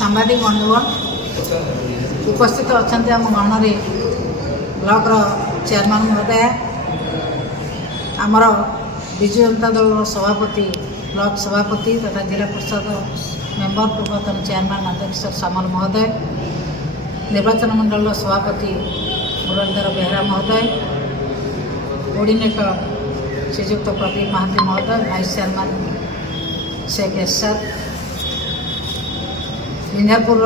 सांबादिक बंधुगण उपस्थित अच्छा आम गणर ब्लॉक चेयरमैन महोदय आमर विजु जनता दल सभापति ब्लॉक सभापति तथा जिला परिषद मेंबर पूर्वतन चेयरमैन नंदकिशोर सामल महोदय निर्वाचन मंडल सभापति मुरलीधर बेहरा महोदय कोर्डिनेटर श्रीजुक्त प्रदीप महांती महोदय वाइस चेयरमैन शेख एरशाद विंजापुर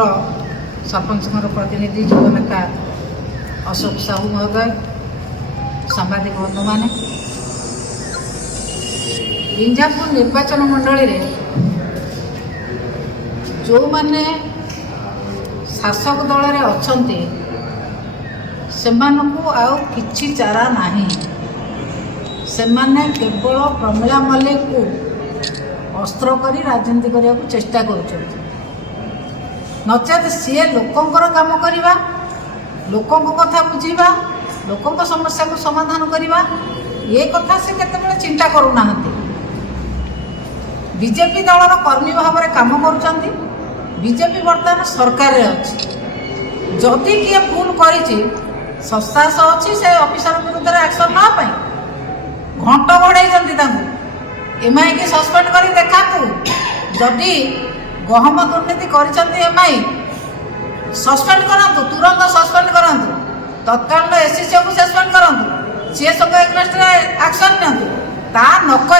सरपंच प्रतिनिधि युव नेता अशोक साहू महोदय सांबादिक बंधु मैंने विंजापुर निर्वाचन मंडल जो माने शासक दल रे अछंती सेमानकु आउ किछि चारा नाही सेमाने केवल प्रमिला मल्लिक को अस्त्र करी राजनीति करने को चेष्टा करुछथि नचेत सी लोकंकर काम करवा लोकों कथा बुझा लोकों समस्या को समाधान करवा ये कथा से केतेबेले चिंता करूना बीजेपी दलर कर्मी भाव में काम करुँच बीजेपी बर्तमान सरकार अच्छी जदि किए भूल करी सस्तास अच्छी से ऑफिसर विरुद्ध एक्शन ना घंट बढ़ाई एमआई की सस्पेंड कर देखा जदि गहम दुर्नीति करमआई सस्पेंड करूँ तुरंत सस्पेंड करूँ तत्काल एससीसी को सस्पेंड करूँ सी सब एग्नेस्ट एक्शन नि ता नक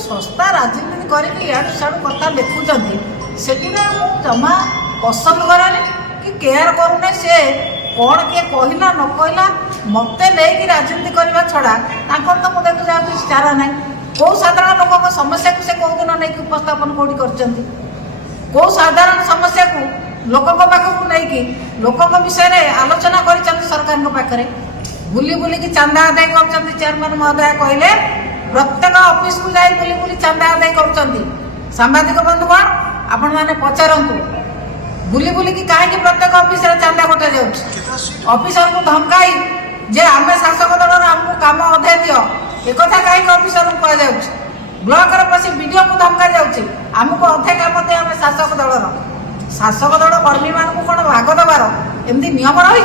सस्ता राजनीति करके इाड़ू सियाड़ू कथा लिखुंट से जमा पसंद करेनि कि केयर करूना सी कौन किए कहला न कहला मत नहीं राजनीति करने छड़ा तो मुझे जाऊँ चारा ना कौ साधारण लोक समस्या को से कौ दिन नहीं उपस्थापन कौटी कर कौ साधारण समस्या को लोकों पाखक नहीं लोकों विषय में आलोचना कर सरकार पाखे बुली बुलिकी चांदा आदाय कर चेयरमैन महोदय कहले प्रत्येक ऑफिस को जाई बुली बुली चांदा आदाय कर सांबादिक बंधुगण आपण मैंने पचारतु बुली बुलिकी कहीं प्रत्येक ऑफिस चांदा कटा जाऊँ ऑफिसर को धमकाई जे आम शासक दल आमको कम अधे दियो एक कहीं ऑफिसर को कह ब्लॉक पशि वीडियो को धमका जाऊँगी आमको अधे कम दे आम शासक दल कर्मी मान कौन भाग दबार एमती नियम रही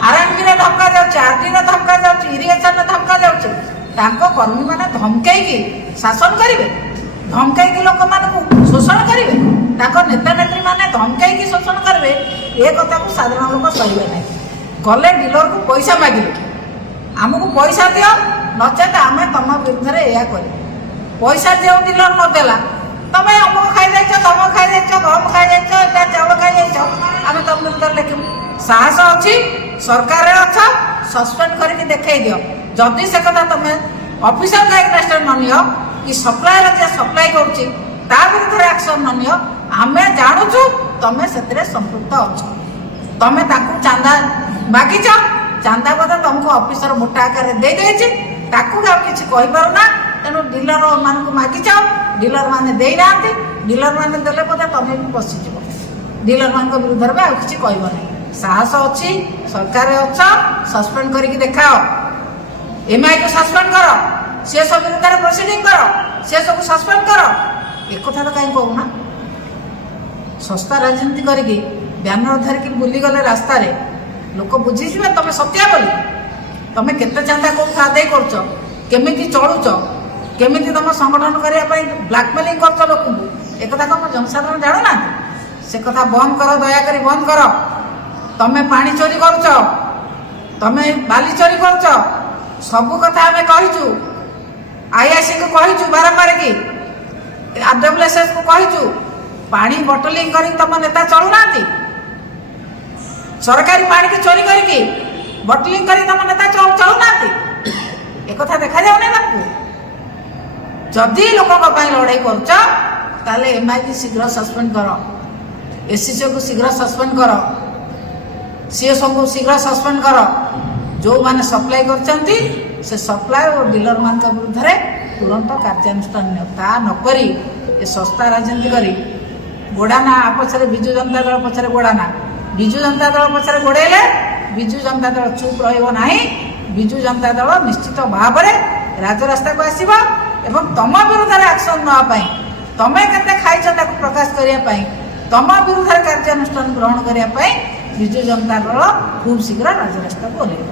आरएनबी रे धमका जारडी धमका इरिगेशन धमका कर्मी मैंने धमकई शासन करेंगे धमकई लोक मान शोषण करेंगे नेता नेत्री मैंने धमकई शोषण करेंगे ये कथा को साधारण लोक सहे ना गले डीलर को पैसा मागिले आमको पैसा दियो नचेत आम तुम विरुद्ध या कर पैसा जो डीलर नदेला तुम अमुक खाई तम खाई गम खाई चाउल खाई आम तुम विरुद्ध लिखू साहस अच्छी सरकार अच्छा सस्पेंड करके देखई दियो जदि से कथा तुम ऑफिसर का एग्नेस्ट न नियो कि सप्लायर जे सप्लाई करुच्ची ता विरुद्ध एक्शन न नियो आम जानूँ तुम से संपृक्त अच्छ तुम चांदा मागिच चांदा बदा तुमको ऑफिसर मोटा आकार दे किसी कहीपरूना तेणु डीलर मान मागिच डीलर मैंने देना डीलर मैंने देले बोधे तुम भी पशिज डीलर मान विरुद्ध में आ कि कहना साहस अच्छी सरकार अच्छा सस्पेंड करके देखाओ एमआई को सस्पेंड कर सी सब विरुद्ध प्रोसीडिंग कर सी सब सस्पेंड कर एक कथा तो कहीं कहूना सस्ता राजनीति करके बैनर धरिकी बुलीगले रास्ता लोक बुझीजे तुम सत्या बोली तुम केते चांदा कौन आदाय करमी चलुच केमी तुम संगठन करने ब्लाकमेलिंग कर लोक एक कम जनसाधारण जानूना से कथा बंद कर दयाकोरी बंद कर तमें पानी चोरी करुच तमें बाली चोरी करुच सबू कथा आम कहीचु आईआईसी को कहीचु बारंबार कि आरडब्ल्यूएसएस को कहीचु पानी बटलिंग कर तुम नेता चलुना सरकारी पानी की चोरी करके बटलिंग कर तुम नेता चलुना एक देखा जाऊना आपको जदि लोक लड़ाई कर एमआई की शीघ्र सस्पेंड कर एससीसी को शीघ्र सस्पेंड कर सीएसओ को शीघ्र सस्पेंड कर जो माने सप्लाई करचंती से सप्लाई और डीलर मान विरुद्ध तुरंत कार्यानुष्ठान नकरी ये सस्ता राजनीति करी गोड़ाना पछरे विजु जनता दल पछरे गोड़ाना विजु जनता दल पछरे गोड़ेले विजु जनता दल चुप रहिबो नाही विजु जनता दल निश्चित भाव में राजरास्ता को आसीबा एवं तुम विरुद्ध एक्शन ना पाई तमें केते खाइछ ताको प्रकाश करिया पाई ତମ ବିରୁଦ୍ଧରେ କାର୍ଯ୍ୟାନୁଷ୍ଠାନ ଗ୍ରହଣ କରିବା ପାଇଁ ବିଜୁ ଜନତା ଦଳ ଖୁବ୍ ଶୀଘ୍ର ରାଜରାସ୍ତାକୁ ଓହ୍ଲାଇବ।